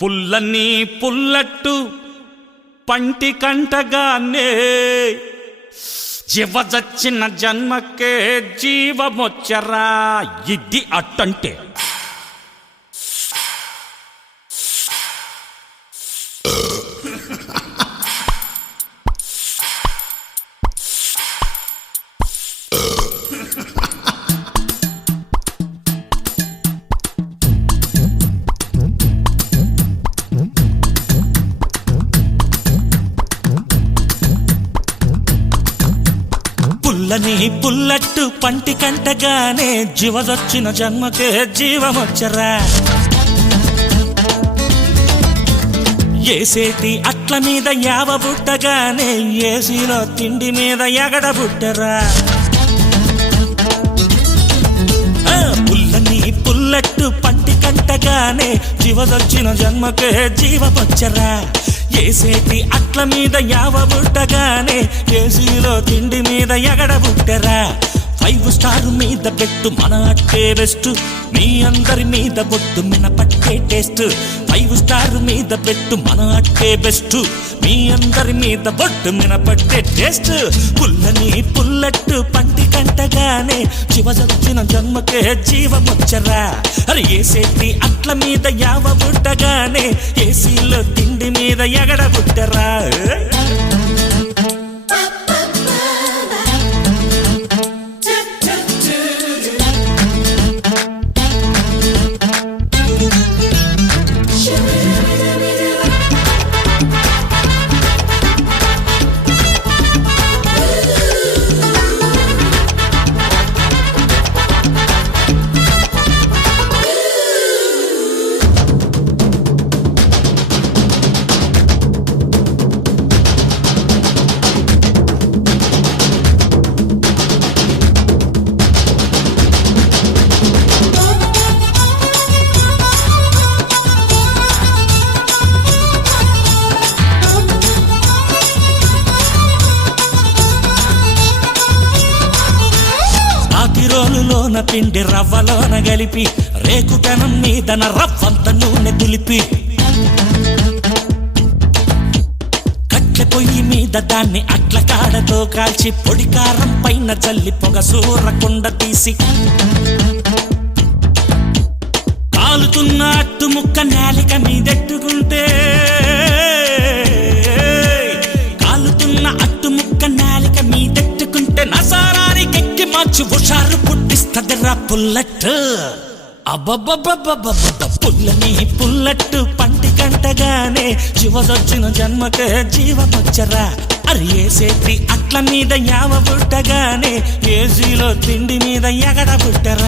పుల్లని పుల్లట్టు పంటి కంటగానే జీవజచ్చిన జన్మకే జీవమొచ్చరా ఇది అట్టంటే పుల్లని పుల్లట్టు పంటి కంటగానే జీవజొచ్చిన జన్మకే జీవమొచ్చరా ఏసేటి అట్ల మీద యావ బుట్టగానే ఏసీలో తిండి మీద ఎగడ బుట్టరా పుల్లని పుల్లట్టు పంటి కంటగానే జీవజొచ్చిన జన్మకే జీవమొచ్చరా ఏసేటి అట్ల మీద యావ బుట్టగానే ఏసీలో తిండి మీద ఎగడ బుట్టరా 5 స్టార్ మీద పెట్టు మన అట్టే బెస్ట్ మీ అందరి మీద బొట్టు మినపట్టే టేస్ట్ 5 స్టార్ మీద పెట్టు మన అట్టే బెస్ట్ మీ అందరి మీద బొట్టు మినపట్టే టేస్ట్ పుల్లని పుల్లట్టు పంటి కంటగానే జీవజొచ్చిన జన్మకే జీవమొచ్చరా అరే ఏసేటి అట్ల మీద యావ బుట్టగానే ఏసీలో తిండి మీద ఎగడ బుట్టరా రోలులోన పిండి రవ్వలోన గలిపి రేకు పెనం మీదన రవ్వంత నూనె దులిపి కట్ల పొయ్యి మీద దాన్ని అట్ల కాడతో కాల్చి పొడి కారం పైన జల్లి పొగ సూరకుండ తీసి కాలుతున్న అట్టు ముక్క నేలిక మీదెట్టుకుంటే కాలుతున్న అట్టు ముక్క నేలిక మీదెట్టుకుంటే నసారానికి మార్చి హుషారు పుట్టిస్తదిరా పుల్లట్టు అబ్బబ్బబ్బబ్బబ్బ పుల్లని పుల్లట్టు పంటి కంటగానే జీవజొచ్చిన జన్మకే జీవమొచ్చరా అరే ఏసేటి అట్ల మీద యావ బుట్టగానే ఏసీలో తిండి మీద ఎగడ బుట్టరా